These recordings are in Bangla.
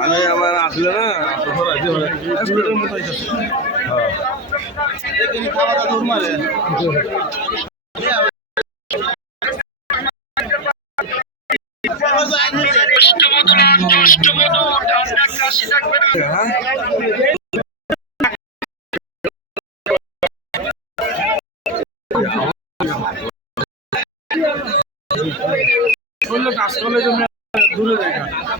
আমি আমার আসলে না স্পিডের মতো কাজ করলে দূরে দেখা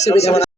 সবচেয়ে বেশি আমরা